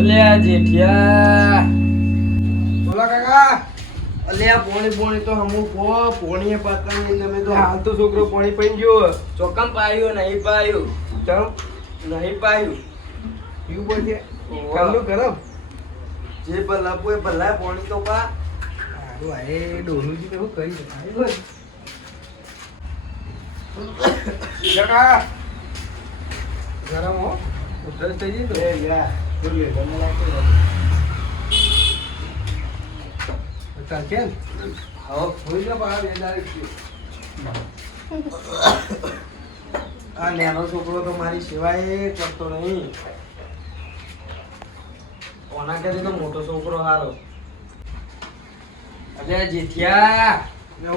અલ્યા જેઠિયા, બોલા કાકા. અલ્યા પોણી તો હમું પોણીએ પાતા નહીં. તમે તો હાલ તો છોકરો પાણી પીને ગયો. ચોકમ પાયું નહીં પાયું, ચમ નહીં પાયું. પીવું પડશે. કાલનું ગરમ. જે ભલા પોય ભલા પોણી તો પા. હારું આ એ ડોલુજી ને હું કરી શકાય બોલ. કાકા ગરમ હો. ઉધરસ થઈ જઈ તો એ યાર બોલીએ ગમે લાગતો ચાલશે ને. હા હોઈ જા બહાર એ ડાયરેક્ટ. આ નાનો છોકરો તો મારી સેવાય કરતો નહીં. ઓના કરતી તો મોટો છોકરો હારો. અલ્યા જેઠિયા,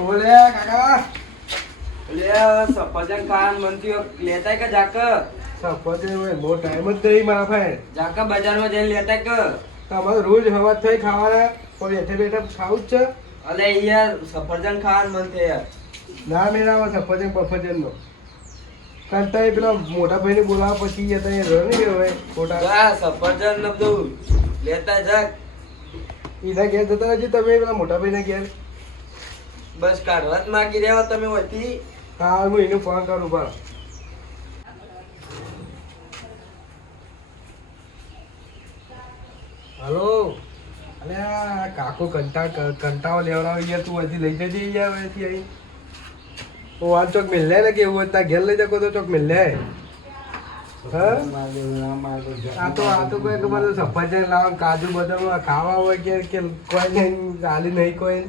બોલે કાકા. અલ્યા સફરજન ખાન મનથી લેતાય કે જાક સફરજન હોય બહુ ટાઈમ જ નહીં મારા ભાઈ. જાક બજારમાં જઈને લેતાય કે. તમારે રોજ હવા થઈ ખાવાના પણ બેઠે બેઠે ખાવું જ છે. અલે યાર સફરજન ખાન મન છે યાર. ના મેળાવા સફરજન બફરજન નો કરતા પેલા મોટા ભાઈને બોલાવા પછી જતા એ રહ્યો ને હવે ખોટા આ સફરજન ને બધું લેતા જાક. ઈના ઘેર જતા રહેજો તમે પેલા મોટા ભાઈને ઘેર. બસ કાઢવા જ માગી રહ્યા તમે હોયથી. હા હું એને ફોન કરું બા. હલો અલે આ કાકો કંટાળો લેવડાવો યાર તું હજી લઈ જજે યાર હવેથી અહીં. હું આ ચોક મિલ લે ને કે એવું હોય ત્યાં ઘેર લઈ જકો તો ચોક મિલ લે. હા આ તો કોઈ ખબર સફરજન લાવ કાજુ બદામ ખાવા હોય કે કોઈ નહીં ચાલી નહીં કોઈ.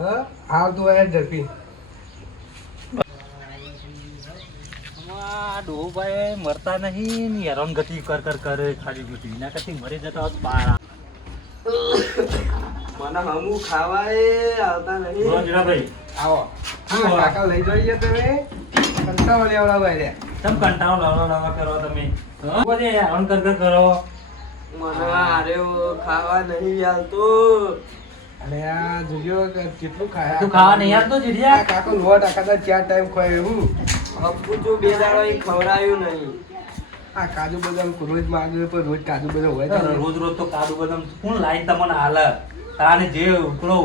હા આવતું હોય ઝડપી. ડોભાઈ મરતા નહીં ને હેરાનગતિ કર ખાલી ગયું એના કરતી મરી જતા હોત પારા. મને હમું ખાવાય આવતા નહીં. જીરાભાઈ આવો હા કાકા લઈ જઈએ તમે કંટાળો લેવડાવો રે. તમ કંટાળો લાવા કરો તમે બધે હેરાન કર કરો. મને આર્યો ખાવા નહીં આવતું. અને આ જોજો કે કેટલું ખાયા. તું ખાવા નહીં આવતો જીરિયા? આ કાકો લોટ આખા 4 ટાઈમ ખવાય એવું. હપ્પુ જો 2 દાડો ઈ ખવડાયું નહીં. આ કાજુ બદામ રોજ માંગે પણ રોજ કાજુ બદામ હોય તો રોજ તો કાદુ બદામ કોણ લાઈન તમને હાલે? તાને જે પેલો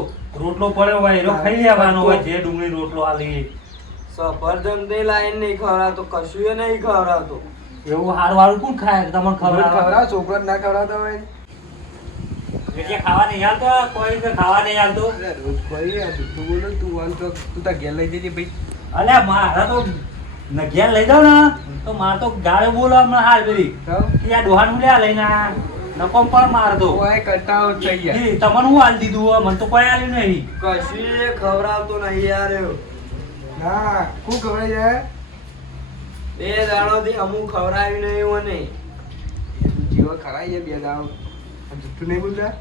રોટલો પડ્યો હોય એનો ખાઈ લેવાનો હોય. જે ડુંગળી રોટલો આલી સફરજન તે લાઈન નહીં ખવડાવતો, કશું એ નહીં ખવડાવતો. એવું હારું કોણ ખાય તમને ખબર ખવડાવ છોકરો ના ખવડાવતા હોય. એટલે ખાવા નહીં હાલતો કોઈ કે ખાવા નહીં હાલતો. અરે રોજ કોઈ આ જુઠ્ઠું બોલો તું આમ તો તું તાર ઘેર લઈ જજે ભાઈ. અલ્યા મારા તો ઘેર લઈ જાવ ને તો મારે તો ગાળો બોલો હમણાં હાલ પેલી તો કે આ ડોહાનું લ્યા લઈને નકોમ પણ મારતો. ઓય કંટાળો થઈ ગયા. તમને હું હાલ દીધું હોય? મને તો કોઈ હાલ્યું નહીં. કશું એ ખવડાવતો નહીં યાર એવો. ના શું ખવડાવી જાય 2 દાડોથી અમુક ખવડાવ્યું નહીં મને. જીવો ખરાઈ છે 2 દાવ. જુઠ્ઠું નહીં બોલતા.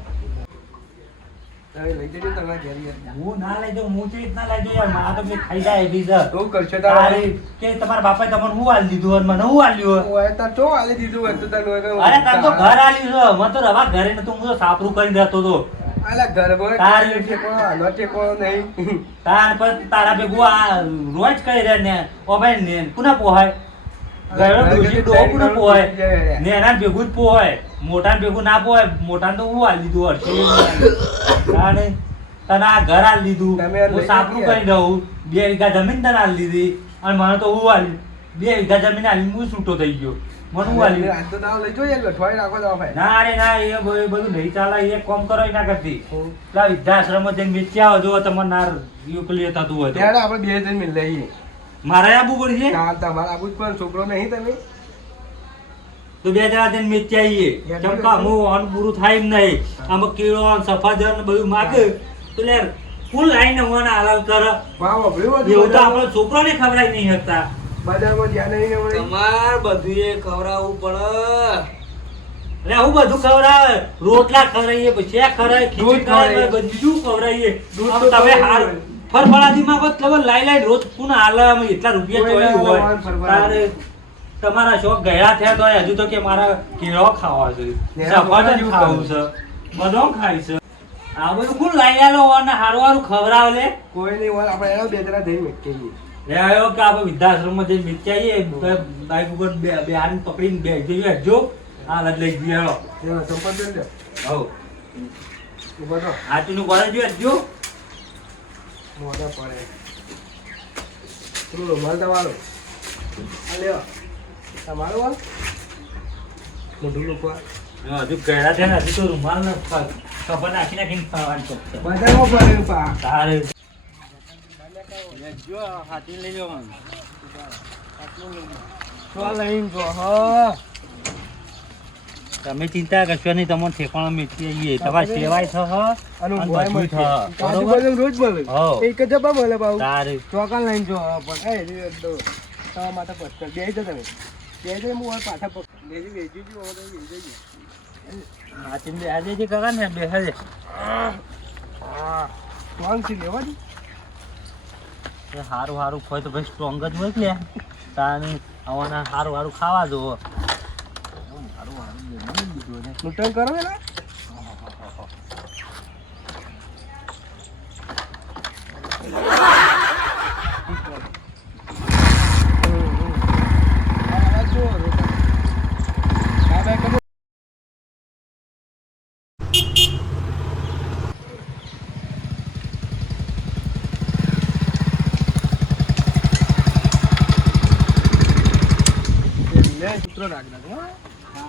તમે લઈ જજો તમારા ઘેર યાર. હું ના લઈ જાઉં, હું ચીજ ના લઈ જાઉં યાર. મારા તો મેં ખાઈ જાય એવી છે. શું કરશો તારે? તારે કે તમારા બાપાએ તમને હું હાલ દીધું હોય મને હું હાલ્યું હોય? ઓય તાર ચો આલી દીધું હોય તો તાર અરે તાર તો ઘર હાલ્યું છે. મને તો રવા ઘરે નતું, હું તો સાપરું કરીને રહેતો હતો. આલા ઘર બોય તાર આનો ટેકો નહીં. તાર પર તારા ભેગું આ રોજ કહી રહ્યા ને ઓ ભાઈ ને કુના પોહાય ગયો ડોશી ડો કુના પોહાય ને એના ભેગું જ પોહાય. મોટા ભેગું ના પોહાય. મોટા તો હું હાલ દીધું હશે તાને તને આ ઘર હાલ દીધું. તમે હું લઈ સાપરું ગયા. કરી દઉં. 2 વીઘા જમીન તને હાલ દીધી અને મને તો હું હાલ્યું. 2 વીઘા જમીન હાલી હું છૂટો થઈ ગયો. મને હું હાલ્યું. આજ તો દાવ લઈ જોઈએ લઠવાઈ નાખો તો ભાઈ. ના રે ના એ બધું નહીં ચાલે. એ કોમ કરો ના કરતી પેલા વૃદ્ધાશ્રમ જઈને વેચ્યા જો તમને ના પેલી થતું હોય તો ત્યારે આપણે 2 જણ મિલ લઈએ. મારે આબુ પડશે ના તમારે આબુ જ પણ છોકરો નહીં તમે. તો 2 જણા જઈને વેચ્યા આવીએ. ચમકા હું અન પૂરું થાય એમ નહીં. આમાં કેળો સફરજન બધું માગે તો લે ફૂલ લાઈને હું હાલાલ કરે. વાહ વાપર્યું એવું તો આપણો છોકરોને ખવડાવી નહીં શકતા. બજારમાં જ્યાં નહીં ને વળી. તમાર બધું એ ખવડાવવું પડે. એટલે હું બધું ખવડાવે. રોટલા ખવડાવીએ, પછી આ ખવડાવીએ, ખીચડી દૂધ ખવડાવીએ. ખવડાવીએ, બધું ખવડાવીએ. દૂધ આમ તો તમે ખવડાવીએ. હાલ ફરફળાથી માં બસ તમે લાઈ રોજ કોણ હાલે? અમે એટલા રૂપિયા કોઈ ચોરી ના હોય લાવવાનું ફરફળાથી. તારે તમારા શોખ ગયા થયા તો હજુ તો કે મારા કેળો ખાવા છે, સફરજન ખાવું છે, બદામ ખાય છે. આ બધું કોણ લાઈ આલો અને હારું હારું ખવડાવે લે. કોઈ નહીં હોય આપણે એના 2 જણા જઈને મૂકી જઈએ. રે આયો કે આપણે વૃદ્ધાશ્રમમાં જઈને વેચી આવીએ બાઈક ઉપર બે હાથ પકડીને બે જઈએ હજો આ લઈ જઈએ હેલો સંપર્ક કરી લે હવ ઉભો તો હાથીનું ગળે જોઈએ હજો મોઢા પડે પેલું રૂમાલ તમારો આ લ્યો તમારો વાલ મોઢું લોકો હજુ ગયડા છે ને હજુ તો રૂમાલ ને ખબર નાખી નાખીને ખાવાની ચોક છે બધામાં પડે પા તારે જો હાથી લઈ જવાનું લઈને જો હ તમે ચિંતા કરશો નહીં તમને ઠેકાણો મેચી આવીએ તમારે સેવાય થશે અને અને ભોય બધું મળશે. થશે. કાજુ બરોબર? બદામ રોજ મળે હોવ. એક જ જબા મળે બાબુ તારે ચોકાન લઈને જો પણ એ તો તમારા માટે પત્તર બે જ તમે બે જ હું પાછા પકડ લેજી વેચી જો હવે વેચી હાથીને બે આજે જે કાકા ને બે હાજે હા કોણ છે લેવા દી સારું સારું ખોય તો ભાઈ સ્ટ્રોંગ જ હોય કે તાને આવવાના સારું સારું ખાવા દો લૂંટણ કરો ને સૂત્રો રાખ નાખો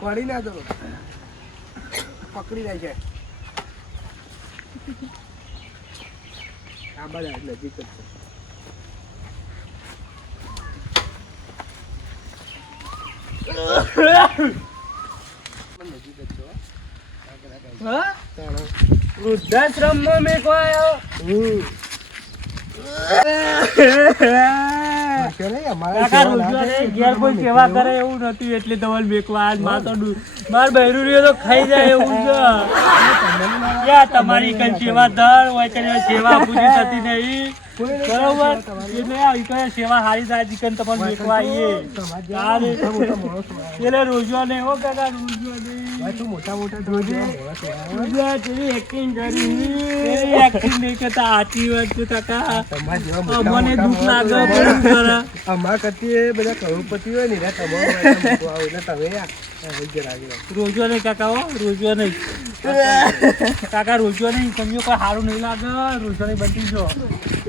પડી ના દો પકડી જાય છે આ બધા નજીક જ છે નજીક જ છો વૃદ્ધાશ્રમમાં મેં કોઈ કાકા રોજવારે ઘેર કોઈ સેવા કરે એવું નથી એટલે તમારે મેકવા આજ માર બૈરું રહ્યો તો ખાઈ જાય એવું છે ક્યાં તમારી કઈ સેવા દર હોય કે સેવા પૂરી થતી નહીં બરોબર એટલે આવી કઈ સેવા સારી થાય ચિકન તમારે મેકવા આવીએ એટલે રોજવા નહીં હો કાકા રોજવા નહીં મોટા મોટા રોજવા જેવી એક્ટિંગ કરી એક્ટિંગ નહીં કરતા સાચી વાત છે કાકા મને દુઃખ લાગે પણ કરે અમારા કરતી બધા કરોડપતિ હોય ને એટલે તમે રોજો નહીં કાકા હો રોજો નહીં કાકા રોજો નહીં સમજો કોઈ સારું નહીં લાગે રોજો નહીં બની જો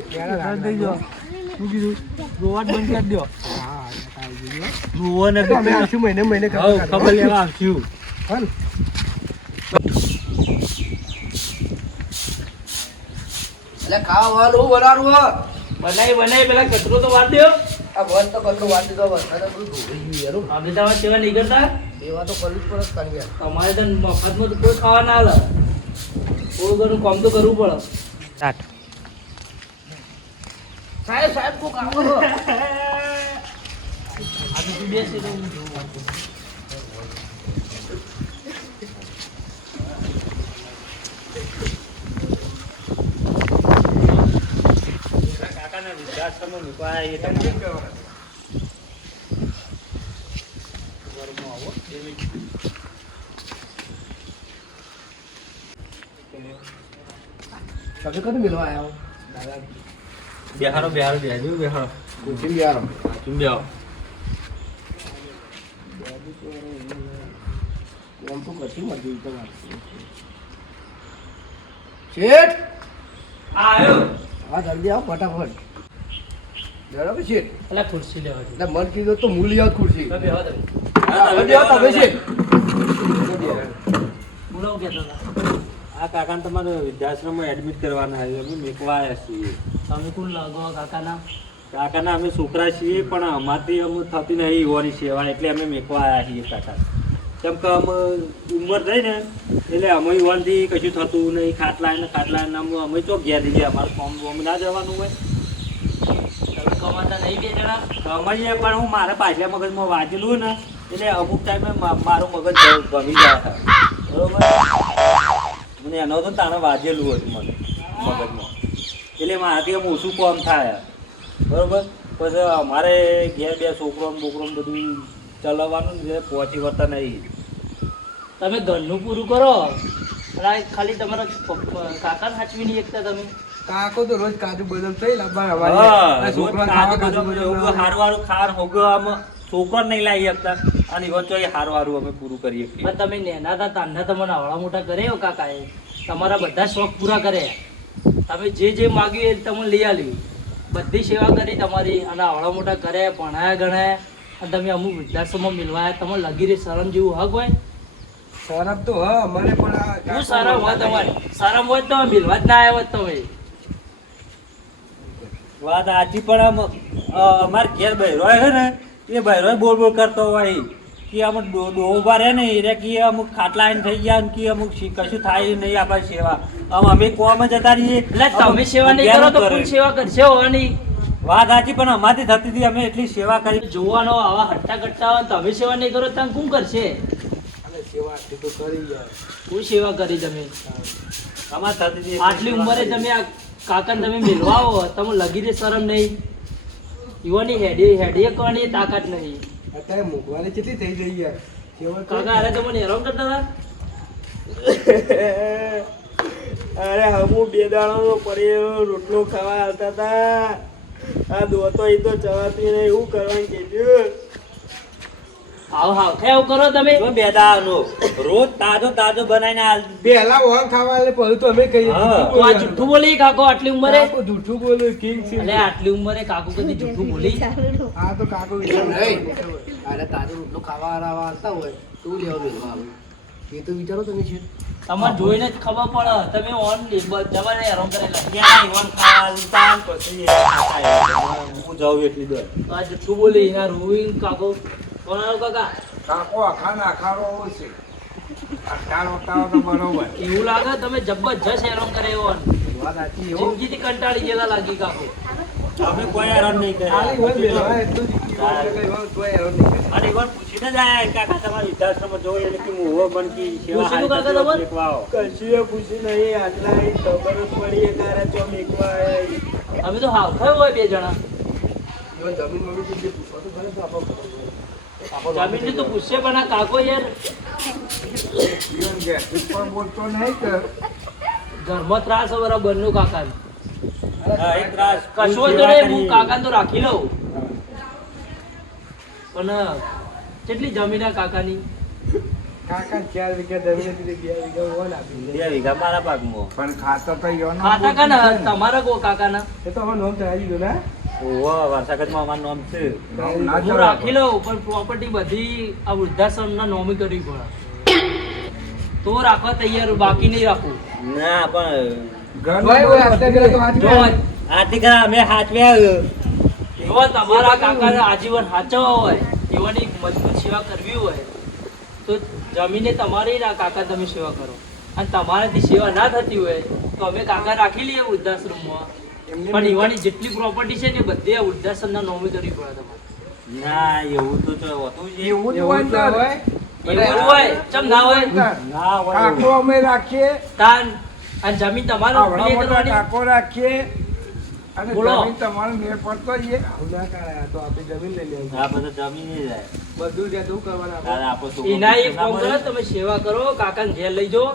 બંધ થઈ જો શું કીધું રોવા જ બંધ કરી દો રોવો ને આવશું મહિને મહિને ખબર લેવા આવશું એટલે ખાવા વાળું બનાવવાનું બનાવી પેલા કચરો તો વાળ દો આ વન તો કટલું વાંચી દો વરસાદ બધું ધોઈ ગયું આપણે તમારે સેવા નહીં કરતા એવા તો કરવી જ પડે કરી તમારે તો મફતમાં તો કોઈ ખાવા ના હાલે થોડું ઘણું કામ તો કરવું પડે સાહેબ કોક આવો છો આ તો તું બેસી રહું કાકાના વિદ્યાશ્રમમાં મૂકવા એ તમે તમે કਦੋਂ મિલવા આવ્યા દાદા બેહારો બેહારો બેહાજો બેહારો પૂછી યાર ચું બેહો એમ તો કશી મરજી તો વાત શેઠ આયો હા જલ્દી આવો ફટાફટ બરાબર શેઠ એટલે ખુરશી લેવા એટલે મન કીધું તો મૂલી આવ ખુરશી બે બેહો તમે તમે શેઠ બોલાવ કે આ કાકાને તમારે વૃદ્ધાશ્રમમાં એડમિટ કરવાના છે અમે મેકવા આવ્યા છીએ તમે કોણ લાગો કાકાના કાકાના અમે છોકરા છીએ પણ અમારથી અમે થતી નહીં એવાની સેવા એટલે અમે મેકવા આવ્યા છીએ કાકા કેમ કે અમે ઉંમર થઈ ને એટલે અમે યુવાનથી કશું થતું નહીં ખાટલા અમે ચોક ગયા થઈ ગયા અમારે ફોર્મ બોમ ના જવાનું હોય તમે કમાતા નહીં બે જણા કમાઈએ પણ હું મારા પાછલા મગજમાં વાંચેલું ને એટલે અમુક ટાઈમે મારું મગજ ગમી જાય છે બરોબર મને એનો તો તાણે વાંચેલું હતું મને મગજમાં એટલે મારાથી આમ ઓછું કામ થાય બરોબર પછી અમારે ઘેર બે છોકરો બોકરો બધું ચલાવવાનું ને પહોંચી વળતા નહીં તમે ઘરનું પૂરું કરો અને ખાલી તમારા કાકા સાચવી નહીં એકતા તમે કાકો તો રોજ કાજુ બદામ થઈ લાવવાના હા, અમારે. રોજ છોકરાને કાજુ ખાવા બદામ કાજુ એવું બદામ હારું હારું ખાવાનું હોગો આમ છોકરો નહીં લાવી શકતા અને ઈવન તો એ હારું હારું અમે પૂરું કરીએ છીએ. પણ તમે નેના હતા તાંડા તમને આવડા મોટા કરે હો કાકાએ તમારા બધા શોખ પૂરા કરે તમે જે માગ્યું એ તમને લઈ આલ્યું બધી સેવા કરી તમારી અને આવડા મોટા કરે ભણાયા ગણાયા અને તમે અમુક વૃદ્ધાશ્રમમાં મિલવાયા તમે લગી રહી શરમ જેવું હક હોય શરમ તો હા અમારે પણ આ શું શરમ હોય તમારી શરમ હોય તો તમે મિલવા જ ના આવ્યા હોત તમે વાત આજી પણ આમ અમાર ઘેર બહેરો છે ને એ બહેરો બોલ બોલ કરતો હોય કે અમુક ડોબા રહે ને એ કે અમુક ખાટલા આઈને થઈ ગયા ને કે અમુક કશું થાય નહીં આપણી સેવા આમ અમે કોમ જતા રહીએ એટલે તમે સેવા નહીં કરો તો કોણ સેવા કરશે હોવાની વાત સાચી પણ અમારી થતી હતી અમે એટલી સેવા કરી જોવાનો આવા હટ્ટા કટ્ટા હોય તમે સેવા નહીં કરો તમે કોણ કરશે અને સેવા આટલી તો કરી જાય. કોઈ સેવા કરી તમે અમારે થતી હતી આટલી ઉંમરે તમે આ કાકાને તમે મિલવા આવો તમે લગી દે શરમ નહીં યુવાની હેડીએ કરવાની તાકાત નહીં અત્યારે મોંઘવારી કેટલી થઈ ગઈ યાર સેવા તો કાકા અરે તમને હેરાન કરતા હતા અરે હમું બે દાડાનો પડ્યો રોટલો ખાવા આવતા હતા આ દોતો એ તો ચવાતી ને એવું કરવાનું કીધું હાવ કેવું કરો તમે જો બેદાનો રોજ તાજો તાજો બનાવીને આલ પહેલા વાંગ ખાવા એટલે પછી તો અમે કહીએ હા. તો આ જુઠ્ઠું બોલી કાકો આટલી ઉંમરે કાકો જૂઠું બોલે કિંગ છે અલે આટલી ઉંમરે કાકો કદી જુઠ્ઠું બોલી આ તો કાકો વિચાર નહીં અરે તાજો રોટલો ખાવા આરાવા આવતા હોય તો લેવા બેસવા આવે એ તો વિચારો તમે છે તમારે જોઈને જ ખબર પડે તમે ઓન તમારે હેરાન કરેલા ક્યાં ઈવન ખાવા લીધા ને પછી એ ખાતા આવ્યા. હું જાઉં એટલી દોર આ જુઠ્ઠું બોલી એના રોઈન કાકો કોણ આવ્યો કાકા કાકો આખા નાખારો છે અટાણો અટાણો તો બરોબર એવું લાગે તમે જબરજસ્ત હેરાન કરે એવો વાત સાચી હો. જિંદગીથી કંટાળી ગયેલા લાગી કાકો અમે કોઈ હેરાન નહીં ખાલી હોય કર્યા બેલવા એટલું જ કીધું એટલે કઈ હોય તોય હેરાન નહીં કરે. અને ઈવન પૂછીને જ આયા કાકા તમારા વૃદ્ધાશ્રમમાં જોવો એટલે કે હું હો બનકી સેવા પૂછ્યું કાકા હારી તમારે? એકવા આવો. કશું પૂછ્યું નહીં આટલા અહીં ખબર જ પડી તારા ચોમ એકવા આયા. અમે તો હાવ થયો હોય બે જણા જો જમીન મમ્મી જે પૂછો તો ભલે તો આપણો ખબર પડે. જમીનની તો પૂછશે પણ આ કાકો યાર જીવન ગયા પણ બોલતો નહીં કર ધર્મ ત્રાસ છે બરાબર બંને કાકા હા, એક ત્રાસ. કશું કોઈ વાંધો સેવા નહીં હું કરી. કાકાને તો રાખી લઉં પણ કેટલી જમીન આ કાકાની કાકા 4 વીઘા જમીન હતી 2 વીઘા વોન આપી દે. 2 વીઘા મારા ભાગમાં. પણ ખાતો તો યોનો ખાતા કાના તમારા કો કાકાના એ તો હવે નોમ ચડાવી દીધું ને ઓહો, વારસાગતમાં અમારું નામ છે. ના હું રાખી લઉં પણ પ્રોપર્ટી બધી આ વૃદ્ધાશ્રમના નોમી કરવી પડે તો રાખવા તૈયાર હું, બાકી નહીં રાખું ના પણ ઘરનું હોય અત્યારે તો વાત જો આથી ઘણા અમે હાચવ્યા. જો તમારા કાકાને આજીવન સાચવવા હોય એવાની મજબૂત સેવા કરવી હોય તો જમીને તમારી ના કાકા તમે સેવા કરો અને તમારાથી સેવા ના થતી હોય તો અમે કાકા રાખી લઈએ વૃદ્ધાશ્રમમાં પણ એવાની જેટલી પ્રોપર્ટી છે ને બધી આ વૃદ્ધાશ્રમના નોમી કરવી પડે તમારે ના એવું તો જો હોતું જ એવું જ હોય ને હોય એવું હોય ચમ ના હોય ના હોય કાકો અમે રાખીએ તાન અને જમીન તમારે આવડા પ્લે મોટા કરવાની કાકો રાખીએ અને બોલો. જમીન તમારો મેળ પડતો જ એ આવું ના કરાય. આ તો આપણે જમીન લઈ લેવી આ બધું જમીન જ જાય. બધું ત્યાં તું કરવાના તારે આપણો છોકરો એના એક ના કામ કરો મળે. તમે સેવા કરો કાકાને ઘેર લઈ જાઓ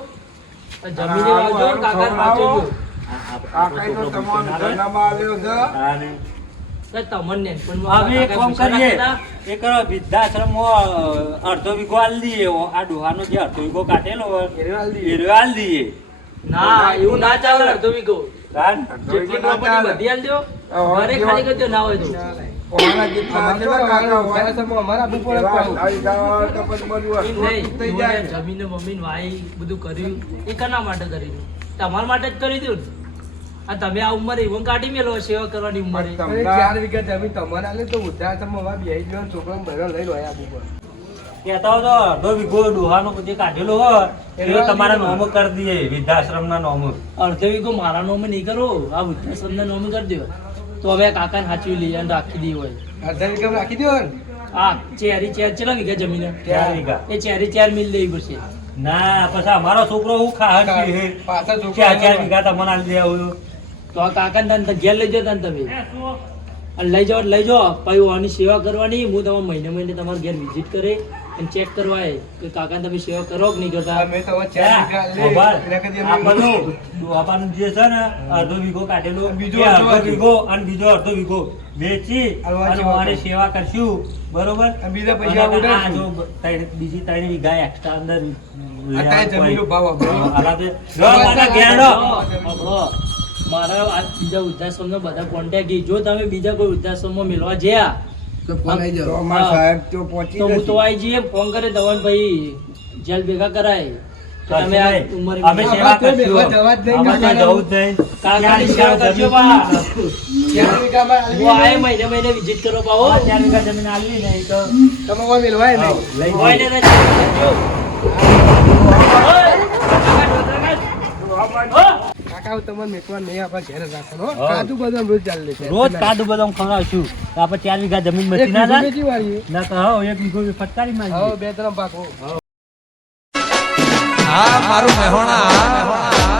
અને જમીને આવું વાવજો આવું કાકાને ખવડાવો. વાંચજો કાકા તો તમારો ઘરનામાં આવ્યો છે તારે. તમને હવે એક કામ કરીએ એ કરો વૃદ્ધાશ્રમમાં અડધો વીઘો આલ દઈએ આ ડોહાનો જે અડધો વીઘો કાઢેલો હોય એને આલ દઈએ. એ આલ દઈએ ના એવું ના ચાલે અડધો વીઘો તાન. જેટલી પ્રોપર્ટી બધી આલજો ઘરે ખાલી કરજો ના હોય તો ઓના જેટલા જેટલા કાકા હોય અમારા આપવું પડે પાછું. આવી જાવ તો પછી બધું એમ વસ્તુ નહીં થઈ જાય. જમીને મમ્મીને વાઈ બધું કર્યું એ કના માટે કર્યું તમારા માટે જ કરી દઉં ને આ તમે આ ઉંમરે એવું કાઢી મેલો સેવા કરવાની ઉંમરે પણ અરે 4 વીઘા જમીન તમારે આલે તો વૃદ્ધાશ્રમમાં વા બેહી ગયો ને છોકરાને બહેરો લઈ લો આપવું પડે. કહેતા હોય તો અડધો વીઘો ડોહાનો જે કાઢેલો હોય એ તમારા નોમો કરી દઈએ વૃદ્ધાશ્રમના નોમો. અડધો વીઘો મારા નોમે નહીં કરો આ વૃદ્ધાશ્રમના નોમે કરી દો તો હવે આ કાકાને સાચવી લઈએ અને રાખી દઈએ હોય અડધા વીઘા રાખી દો ને. આ ચેરી ચેર ચેલા વીઘા જમીન 4 વીઘા. એ ચેરી ચાર મિલ દેવી પડશે ના પછી અમારો છોકરો હું ખાહે છે. પાછા ચાર છોકરા ચાર વીઘા તમને આલી દે આવ્યો. તો આ કાકાને તને ઘેર લઈ જાઓ તને તમે અને લઈ જાઓ પછી આની સેવા કરવાની હું તમારે મહિને મહિને તમારા ઘેર વિઝિટ કરે ચેક કરવા આય કે કાકાને તમે સેવા કરો કે નહીં કરતા અમે તો હવે 4 વીઘા લે. ખબર? એના કરતી આ અમે બધું ડોહાપાનું જે છે ને અડધો વીઘો કાઢેલો બીજો એ અડધો અડધો વીઘો અને બીજો અડધો વીઘો વેચી હાલવા અને સેવા મારે કરો. સેવા કરશું બરોબર અને બીજા પૈસા અને આ ઉડાડશું. જો બીજી 3 વીઘા એક્સ્ટ્રા અંદર અત્યારે જમીનનો ભાવ આપણો. આપણો મારા આ બીજા વૃદ્ધાશ્રમનો બધા કોન્ટેક્ટ જો તમે બીજા કોઈ વૃદ્ધાશ્રમમાં મિલવા જ્યાં તો ફોન આવી તો જાઓ. અમારા સાહેબ તો પહોંચી તો હું તો જશે. આવી જઈએ ફોન કરે ધવલભાઈ જેલ ભેગા કરાય તો તમે આ ઉંમરે અમે બીજા- સેવા આમાં તો કરશું. જવા જ નહીં, આમાં તો કાકા. જવું જ નહીં. કાકાની ચાર સેવા વીઘા કરજો જમીન- બા. 4 વીઘામાં હું આયે મહિને મહિને વિઝિટ કરો પાહો આ 4 વીઘા જમીન આલવી નહીં તો તમે કોઈ મિલવાય નહીં. લઈ હોય ને તો check કરજો. કાકા હું તમને મેકવા નહીં આપવા ઘેર રાખવાનો હો. હા. કાજુ બદામ રોજ ચાલે છે. રોજ કાદુ બદામ ખવડાવશું તો આપણે 4 વીઘા જમીન એક બચી ના વીઘો જાય વેચી વાળીએ. ના તો હા 1 વીઘો ફટકારી હવે મારી 2-3 પાકો. આ મારું મહેણા